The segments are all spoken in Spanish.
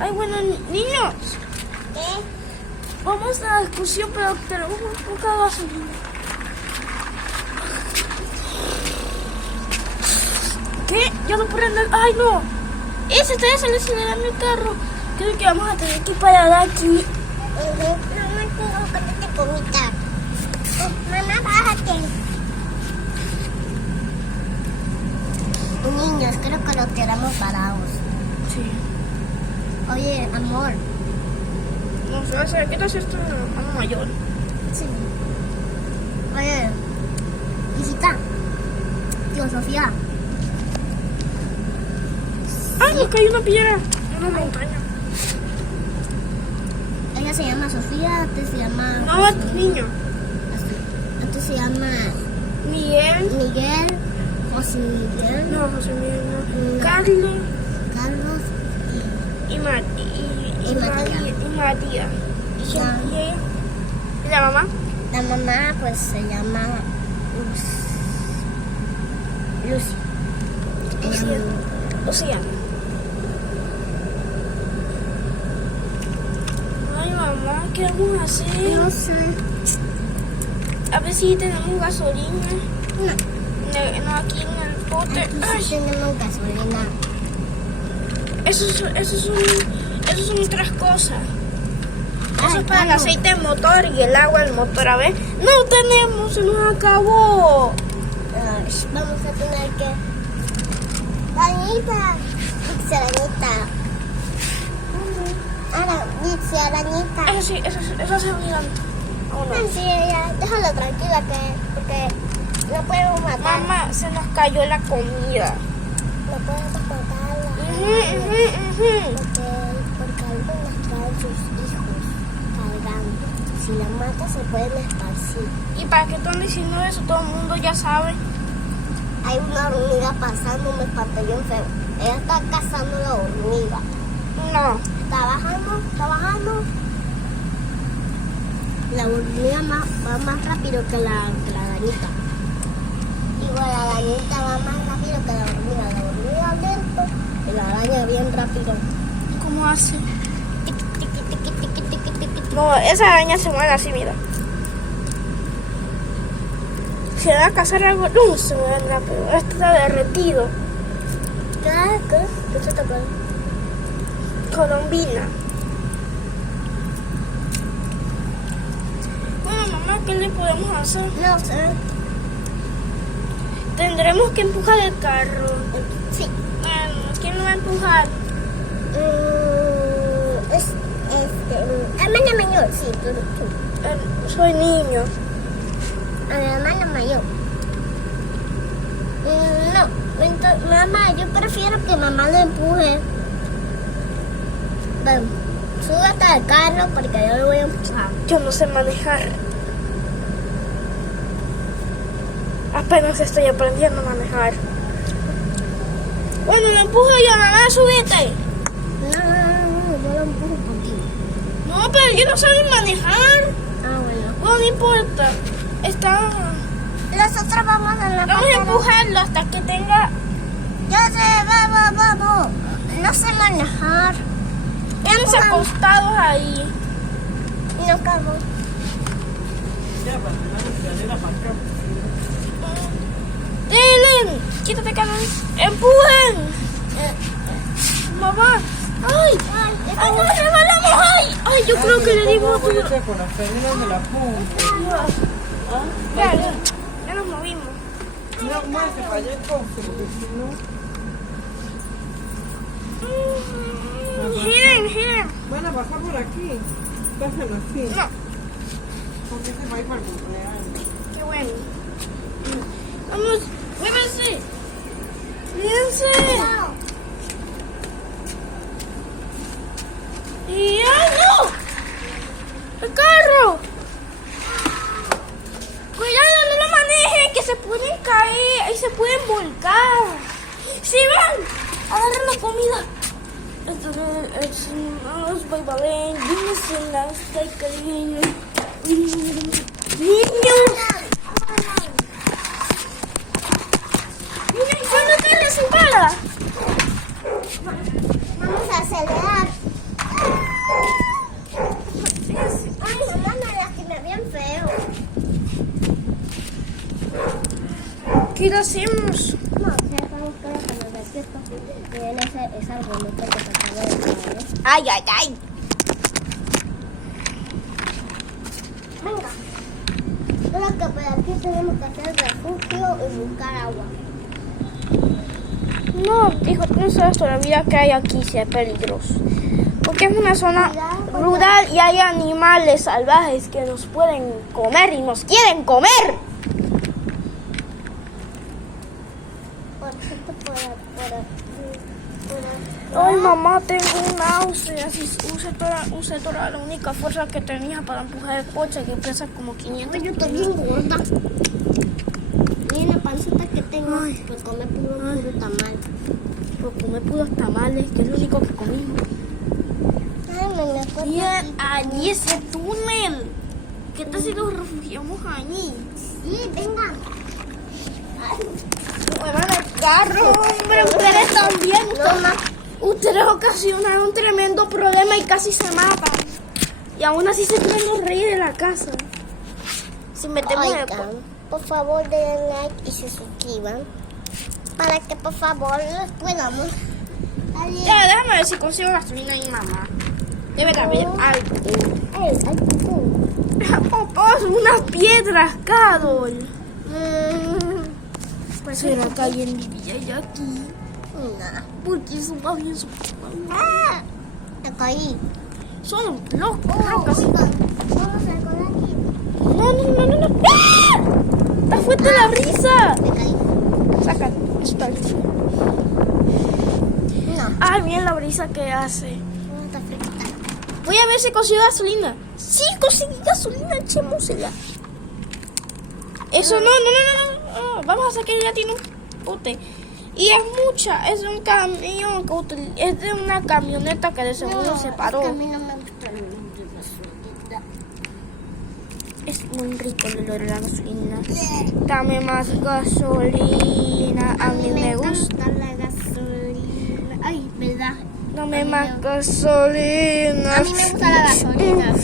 Ay, bueno, niños. ¿Qué? Vamos a la excursión, pero tenemos un poca gasolina. ¿Qué? Yo no puedo andar. ¡Ay, no! Ese está desacelerando mi carro. Creo que vamos a tener que parar aquí. Mamá, tengo que te comida. Mamá, bájate. Niños, creo que nos quedamos parados. Sí. Oye, amor. No sé, ¿qué tal si esto es una mayor? Sí. Oye, hijita. Tío Sofía. ¡Ay, nos cayó una piedra! Una montaña. Ella se llama Sofía, antes se llama... No, este niño. Antes se llama Miguel. Miguel, José Miguel, No, José Miguel, no. Mm. Carlos Carlos y Y María. Y María. y ¿Y Juan. ella? ¿Y la mamá? La mamá pues se llama Lucy. Lucía. Lucía. Ay, mamá, ¿qué vamos a hacer? No sé. A ver si tenemos gasolina. No, No, aquí en el bote. aquí sí tenemos gasolina. Eso son otras cosas. Eso Ay, es para el vamos. aceite del motor y el agua del motor. A ver. No tenemos, se nos acabó. Vamos a tener que... Arañita. Dice arañita. Dice arañita. Eso sí, eso se olvidan. ¿O no? Sí, ella, déjalo tranquila porque no podemos matar. Mamá, se nos cayó la comida. No podemos matarla. Porque algunas traen sus hijos cargando. Si la mata se pueden esparcir. ¿Y para qué están diciendo eso? Todo el mundo ya sabe. Hay una hormiga pasando, me espanté bien feo. Ella está cazando la hormiga. No. Está bajando. La hormiga va más rápido que la arañita. Igual la arañita va más rápido que la hormiga. La hormiga lento y la araña bien rápido. ¿Cómo hace? Tiqui, tiqui, tiqui, tiqui, tiqui, tiqui, tiqui. No, esa araña se mueve así, mira. Si va a cazar algo, no se mueve rápido. Esto está derretido. ¿Qué se tocó? Colombina. Bueno, mamá, ¿qué le podemos hacer? No sé. Tendremos que empujar el carro. Sí. ¿Quién lo va a empujar? Hermana mayor, sí, tú. Soy niño. A la hermana mayor. No, mamá, yo prefiero que mamá lo empuje. Ven, súbete al carro porque yo lo voy a empujar. Yo no sé manejar. Apenas estoy aprendiendo a manejar. Bueno, me empuja yo, mamá, súbete. No, yo lo empujo contigo. No, pero yo no sé manejar. Ah, bueno. No, no importa. Nosotros vamos a la Vamos a empujarlo hasta que tenga... Yo sé, vamos. No sé manejar. Quédense acostados ahí. Y nos vamos. Dylan, quítate, canal. ¡Empujen! Mamá. ¡Ay! ¡Ay, no resbalamos! ¡Ay, yo creo que le dimos duro! Con las cadenas de la punta. Ya nos movimos. No, más se vaya el coche, porque si no... Giren. Van a pasar por aquí. Pásenlo así. No, Porque se va a ir para el cumpleaños. qué bueno. Vamos, muévanse. Fíjense. ¡Y ay, no! ¡El carro! Cuidado, no lo manejen, que se pueden caer y se pueden volcar. ¡Sí, van! Agarren la comida. Los baibalén, dicen las taicalines. Niños. Miren, yo no te resbala. Vamos a acelerar. ¿qué le hacemos? No, vamos a poner aquí esto. Miren ese arbolito que se acaba de caer. Ay, ay, ay. Venga. Creo que por aquí tenemos que hacer refugio y buscar agua. No, hijo, tú no sabes todavía que hay aquí, si hay peligros. Porque es una zona rural y hay animales salvajes que nos pueden comer y nos quieren comer. Por ejemplo, por aquí. Ay, mamá, tengo náuseas. Usé toda la única fuerza que tenía para empujar el coche, que pesa como 500 Yo estoy bien gorda. Miren la pancita que tengo. Ay. Pues come puro tamal. Por comer puros tamales, que es lo único que comimos. Ay, me acuerdo. Y allí ese túnel. ¿Qué tal si nos refugiamos allí? Sí, venga. Muevan el carro, hombre, ustedes también. No, ma. Ustedes ocasionaron un tremendo problema y casi se matan. Y aún así se creen los reyes de la casa. Si metemos el Oigan, por favor denle like y se suscriban. Para que por favor los podamos. Dale. Ya, déjame ver si consigo gasolina ahí, mamá. Debe de haber algo. Ay, Papá, son unas piedras, Carol. Pues ¿Será que alguien vivía aquí? no. Porque son más bien Ah, te caí. son locos. Vamos a recordar aquí. No. ¡Ah! ¡Está fuerte la brisa! Me caí. Saca, está. No, Ay, miren la brisa que hace. no está fresquita. Voy a ver si consigo gasolina. Sí, conseguí gasolina, echémosela. Eso no. Vamos a hacer que ya tiene un bote. Y es mucha, es un camión, es de una camioneta que de seguro se paró. Es que a mí no me gusta el de gasolina. Es muy rico el olor de la gasolina. Dame más gasolina, a mí me gusta. la gasolina. Ay, ¿verdad? Dame más gasolina. A mí me gusta la gasolina.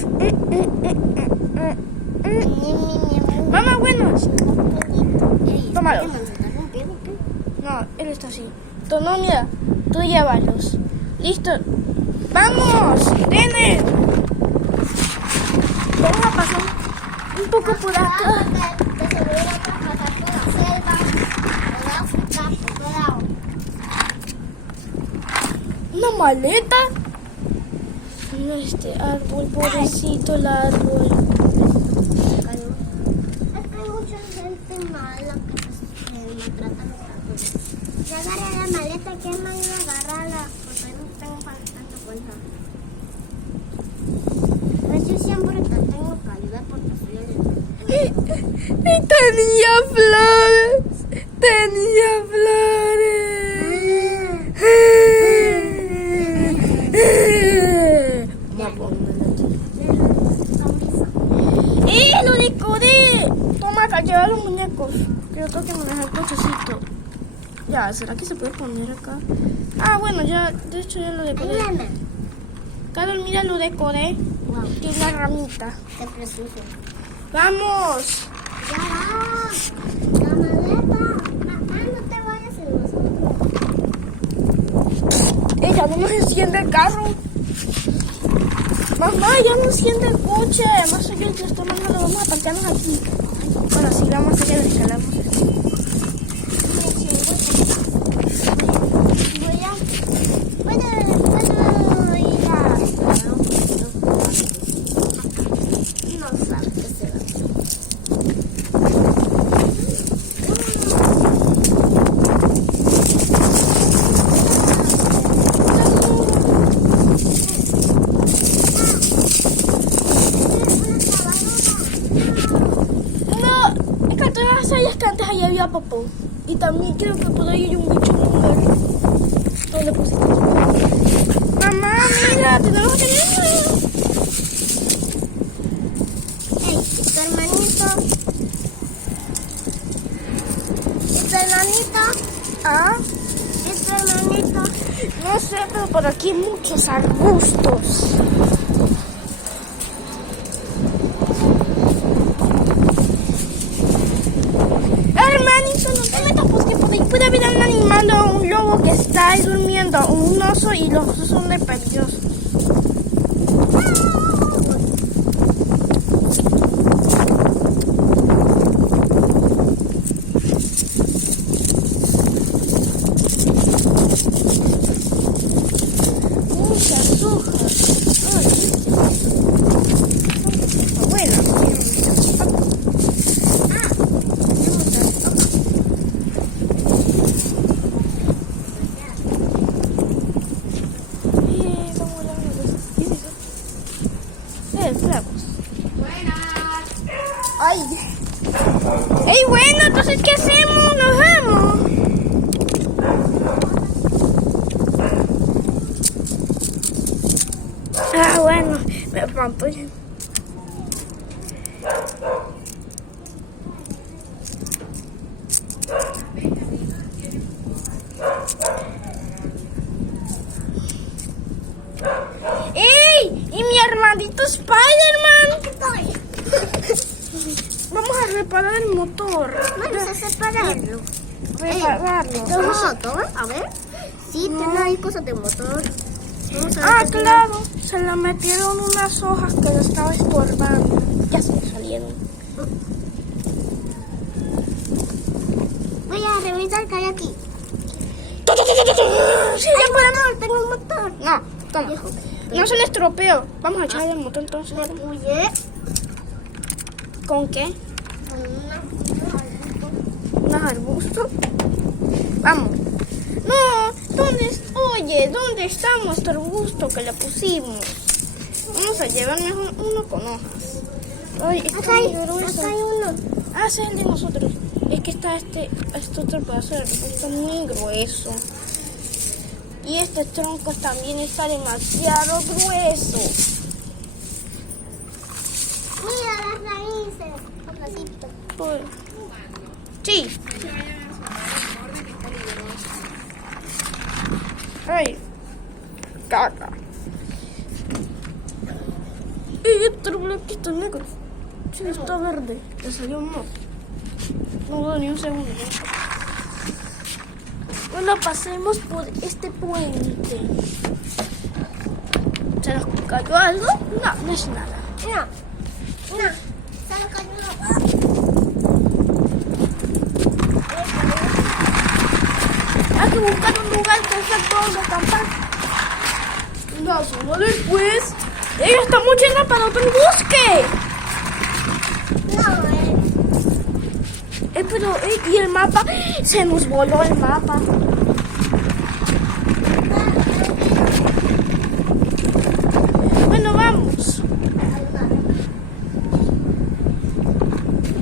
Mamá, bueno. Tómalo. Tómalo. No, él está así. Tú no, mira, tú llévalos. Listo. ¡Vamos! ¡Nene! Vamos a pasar un poco por acá. ¿Una maleta? Mira este árbol, pobrecito el árbol. Hay mucha gente mala que maltrata a los gatos. Ya agarré la maleta, que es malo agarrarla, porque no tengo tanta fuerza. Pero yo siempre te tengo que ayudar porque soy el Y tenía flores. Tenía flores. ¡Lo decoré! Toma acá, lleva los muñecos. Yo tengo que manejar el cochecito. Ya, ¿será que se puede poner acá? Ah, bueno, ya, de hecho ya lo decoré. Ayúdame. Carol, mira, lo decoré. Wow, Tiene una ramita. qué precioso. ¡Vamos! Ya va. La maleta. Mamá, no te vayas en los Ella no nos enciende el carro. Mamá, ya no enciende el coche. Además, yo te estoy mandando, vamos a parquearnos aquí. Bueno, sí, vamos a hacer el escalamos. Puedo ir a... No sabes qué será. No, es que todas ellas que antes allá había popó. Y también creo que por ahí hay un bicho en un lugar. ¿Dónde pusiste? Mamá, mira, tenemos que ir. Ey, ¿y tu hermanito? ¿Y tu hermanito? ¿Ah? ¿Y tu hermanito? No sé, pero por aquí hay muchos arbustos. Hermanito, no te me buscando a un lobo que está ahí durmiendo, un oso, y los osos son de peligrosos. Muchas hojas. Ay, abuela. Ay. ¡Ey, bueno! Entonces, ¿qué hacemos? ¿Nos vamos? Ah, bueno. Me espanto ya. ¡Ey! ¿Y mi hermanito Spider-Man? Vamos a reparar el motor. Vamos a separarlo. Repararlo. ¿Es un motor? A ver. Sí, tiene ahí cosas de motor. Vamos a ver Ah, qué tiene. claro. Se le metieron unas hojas que lo estaba estorbando. Ya se me salieron. Voy a revisar qué hay aquí. Sí, ¡Ay, motor! Tengo un motor. no, toma. No se le estropeó. Vamos a echarle el motor entonces. Le puse ¿Con qué? con ¿Unos arbustos? Vamos. No, oye, ¿dónde está nuestro arbusto que le pusimos? Vamos a llevar mejor uno con hojas. Ay, está Acá hay, muy grueso. acá hay uno. Ah, ese es el de nosotros. Es que está este otro pedazo de arbusto, está muy grueso. Y este tronco también está demasiado grueso. Mira las raíces. Papacito. Pues, sí. Ay, caca. Y este árbol aquí está negro. Sí, está verde. Le salió un moco. No duró ni un segundo. Bueno, pasemos por este puente. ¿Se nos cayó algo? No, no es nada. Mira. Mira. Solo cayó una. Hay que buscar un lugar perfecto donde acampar. No, solo después. Ella está muy llena para otro bosque. No, Pero, ¿y el mapa? Se nos voló el mapa. Bueno, vamos.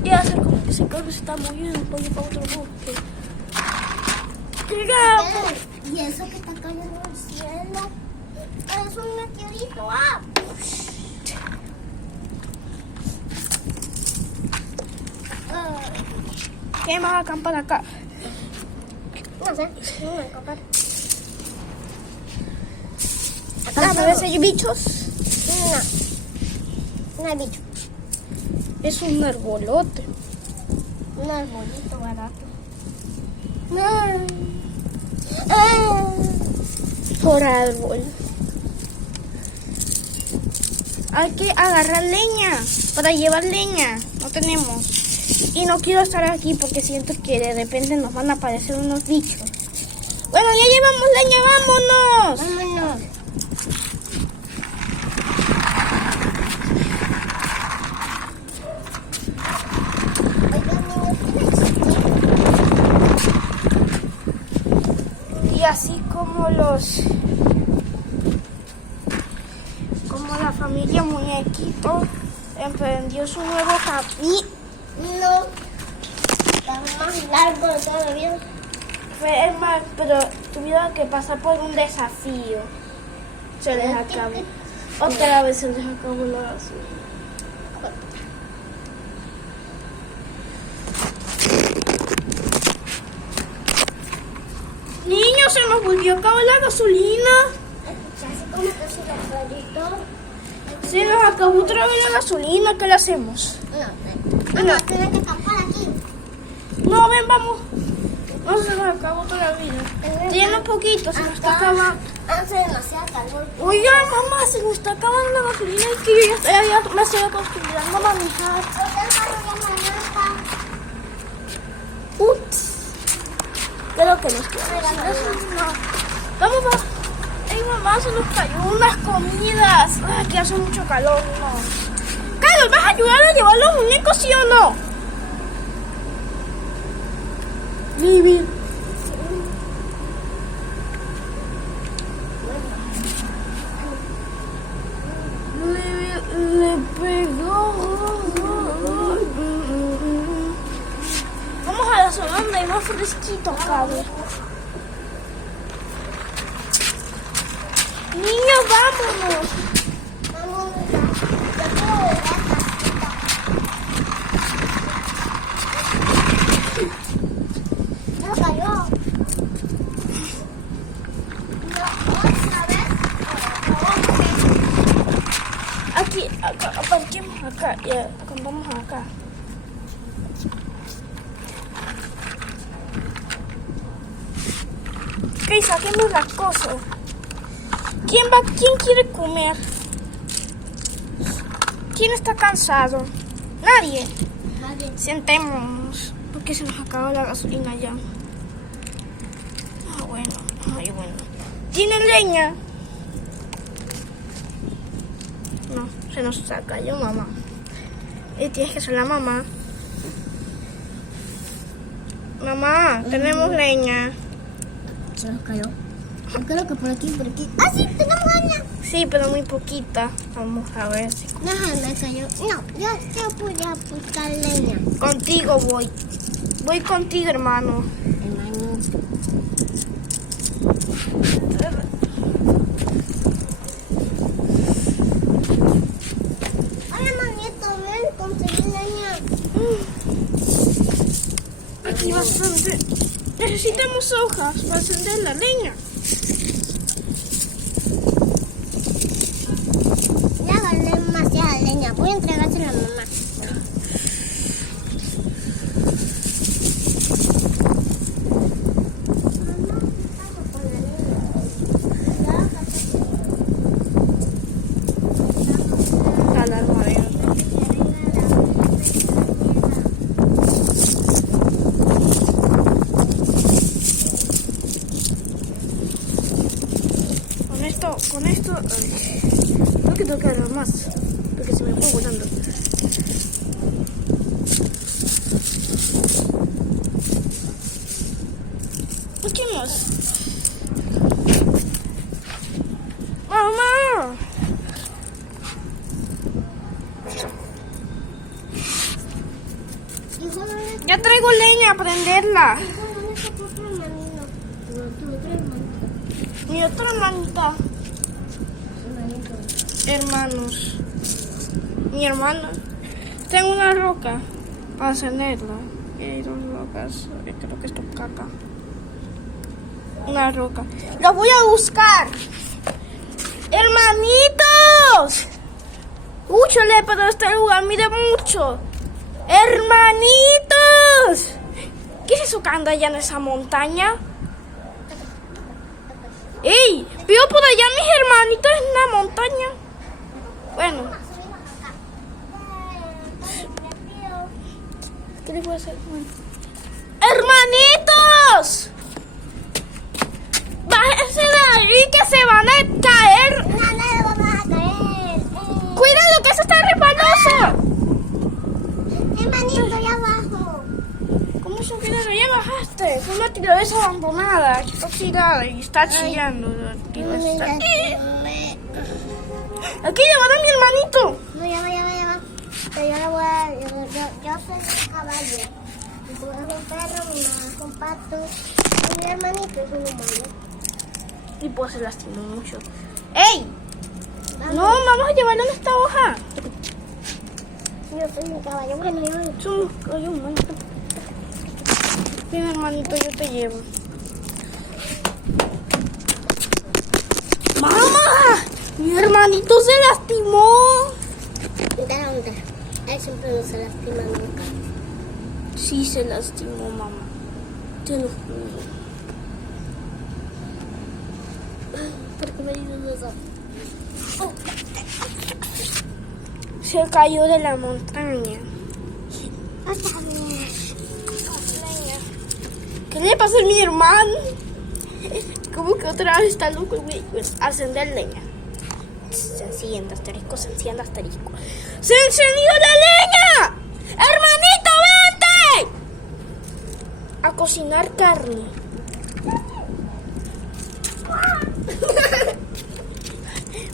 Y hacer como que ese carro se está moviendo para ir para otro bosque. Llegamos. ¿Y eso que está cayendo del cielo? Es un meteorito. ¡Ah! ¿Qué más va a acampar acá? No sé, no voy a acampar. Acá parece hay bichos. No hay bicho. Es un arbolote. Un arbolito barato. Por árbol. Hay que agarrar leña para llevar leña. No tenemos. Y no quiero estar aquí porque siento que de repente nos van a aparecer unos bichos. Bueno, ya llevamos leña, vámonos. Vámonos. Y así como la familia Muñequito emprendió su nuevo camino. No. Está más largo de toda la vida. Fue el mar, pero tuvieron que pasar por un desafío. Se les acabó. Otra vez se les acabó la basura. Niños, se nos volvió a acabar la gasolina. Así como que su arbolito. Se nos acabó otra vez la gasolina. ¿Qué le hacemos? No, vamos a tener que acampar aquí. No, ven, vamos. No se nos acabó todavía. Tiene un poquito, se nos está acabando. Hace demasiado calor. Oiga, mamá, se nos está acabando la gasolina y que yo me estoy acostumbrando a manejar. Ups. Creo que nos queda. Vamos, vamos. Ay, mamá, se nos cayó unas comidas. Ay, que hace mucho calor, no. Carlos, ¿vas a ayudar a llevar los muñecos, sí o no? Vivi. Le pegó. Vamos a la zona donde hay más fresquito, Carlos. Niños, vámonos. No cayó. Aquí, acá, aparquemos acá. Ya, vamos acá. Ok, saquemos las cosas. ¿Quién quiere comer? ¿Quién está cansado? Nadie. Sentémonos, porque se nos acabó la gasolina ya. Ah, bueno, ay, bueno. ¿Tienen leña? No, se nos cayó mamá. Y tienes que ser la mamá. Mamá, tenemos leña. Se nos cayó. Creo que por aquí. ¡Ah, sí! ¡Tenemos leña! Sí, pero muy poquita. Vamos a ver si... No, me cayó. No, yo voy a buscar leña. Contigo voy. Voy contigo, hermano. Hermanito. Hola, manito, ven, conseguí leña. Aquí bastante. Necesitamos hojas para encender la leña. Ya agarré demasiada leña. Voy a entregársela a mamá. Con esto, creo que tengo que agarrar más, porque se me fue volando. ¿Qué más? ¡Mamá! Ya traigo leña a prenderla. Mi otra hermanita. Hermanos. Mi hermana. Tengo una roca para encenderla. Y hay dos rocas. Creo que esto es caca. Una roca. ¡La voy a buscar! ¡Hermanitos! ¡Úchale para este lugar! ¡Mire mucho! ¡Hermanitos! ¿Qué es eso que anda allá en esa montaña? ¡Ey! Veo por allá mis hermanitos en la montaña. Bueno. ¿Qué les voy a hacer? Bueno. ¡Hermanitos! ¡Bájense de ahí que se van a caer! No, no, vamos a caer. ¡Cuidado que eso está resbaloso! Hermanito, allá abajo. ¿Cómo eso que ya bajaste? Fue una tirolesa abandonada que está tirada y está chillando. Aquí llevan a mi hermanito. No, ya va. Pero yo le voy a... Yo soy un caballo. Mi papá es un perro, mi mamá es un pato. Y mi hermanito es un humano. Y pues se lastimó mucho. ¡Ey! No, vamos a llevarlo en esta hoja. Yo soy un caballo. Bueno, Soy un manito. Ven, hermanito, yo te llevo. ¡Mamá! Mi hermanito se lastimó. ¿Dónde? Él siempre no se lastima nunca. Sí, se lastimó, mamá. Te lo juro. ¿Por qué me dices eso? Se cayó de la montaña. Está bien. ¿Qué le pasa a mi hermano? Como que otra vez está loco, güey. Pues ascender leña. Se enciende asterisco, se enciende asterisco. ¡Se encendió la leña! ¡Hermanito, vente! A cocinar carne.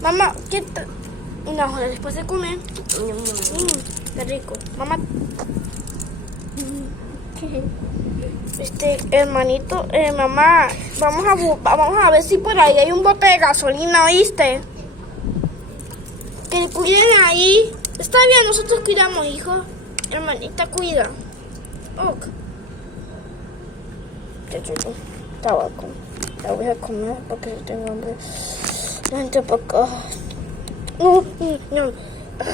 Mamá, ¿qué tal? Una hora después de comer. Qué rico. Mamá. Hermanito, mamá, vamos a ver si por ahí hay un bote de gasolina, ¿oíste? Que cuiden ahí. Está bien, nosotros cuidamos, hijo. Hermanita, cuida. Ok. Tabaco. La voy a comer porque tengo hambre. Vente para acá. No.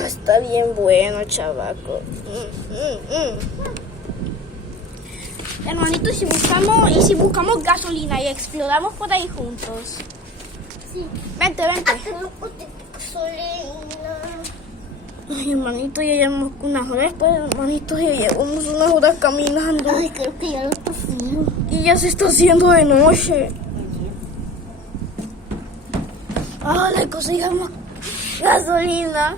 Está bien bueno, chavaco. Hermanito, si buscamos gasolina y exploramos por ahí juntos. Sí. Vente. Tengo gasolina. Ay, hermanito, ya llevamos unas horas después, hermanito, ya llevamos unas horas caminando. Ay, creo que ya lo está haciendo. Y ya se está haciendo de noche. Ah, le conseguimos gasolina.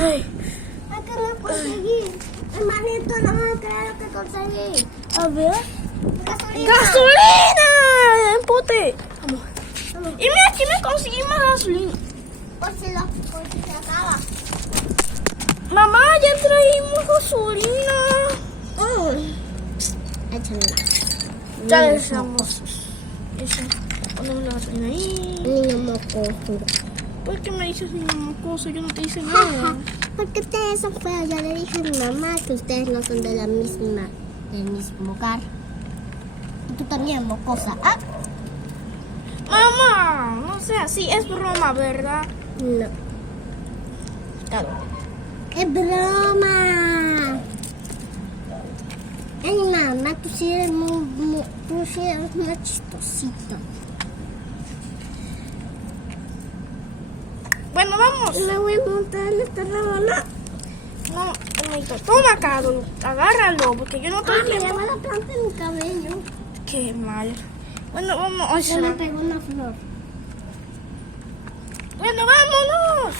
Ay, ¿Qué lo conseguí? Hermanito, no me creo que conseguí. a ver. Gasolina. ¡Gasolina! ¡Empote! Vamos. Y mira, aquí me conseguí más gasolina. Por si se acaba. Mamá, ya traímos gasolina. Échame. Ya le echamos. Eso. Ponemos la gasolina ahí. Niño mocoso. ¿Por qué me dices niño mocoso? Yo no te hice nada. Porque ustedes son feos. Ya le dije a mi mamá que ustedes no son del mismo hogar. Y tú también, mocosa. Ah, Mamá, no sea así, es broma, ¿verdad? no. Claro. ¡Es broma! Ay, mamá, tú sí eres muy chistosito. Bueno, vamos. Me voy a montar en esta rabana. No, hermanito, toma, Carol, agárralo, porque yo no tengo Me tiempo. lleva la planta en mi cabello. Qué mal. Bueno, vamos. Se me pegó una flor. Bueno, vámonos.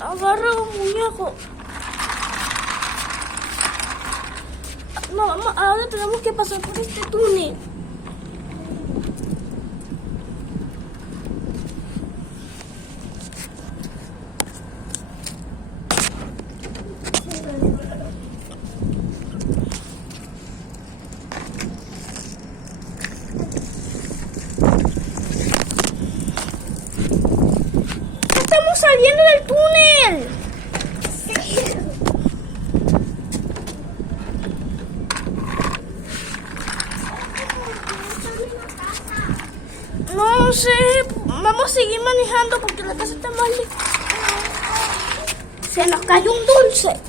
Agarra un muñeco. No, vamos, ahora tenemos que pasar por este túnel. Estamos saliendo del túnel. No sé, vamos a seguir manejando porque la casa está mal. Se nos cayó un dulce.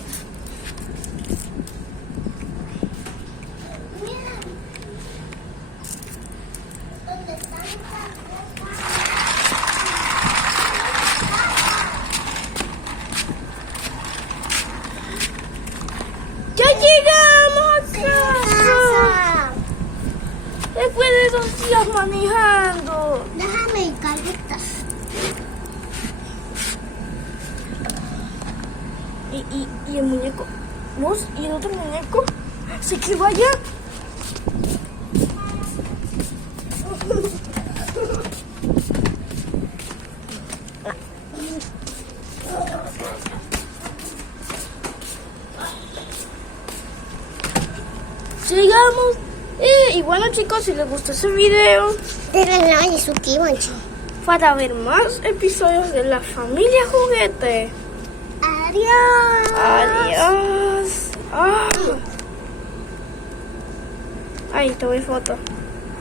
Ya llegamos a casa. Después de 2 días manejando. Déjame ir, Carlitas. Y el muñeco. ¿Vos? ¿Y el otro muñeco? ¿Se quedó allá? Llegamos. Y bueno, chicos, si les gustó ese video, Denle like y suscríbanse. para ver más episodios de La Familia Juguete. Adiós. Adiós. Ah. Ay, tomé foto.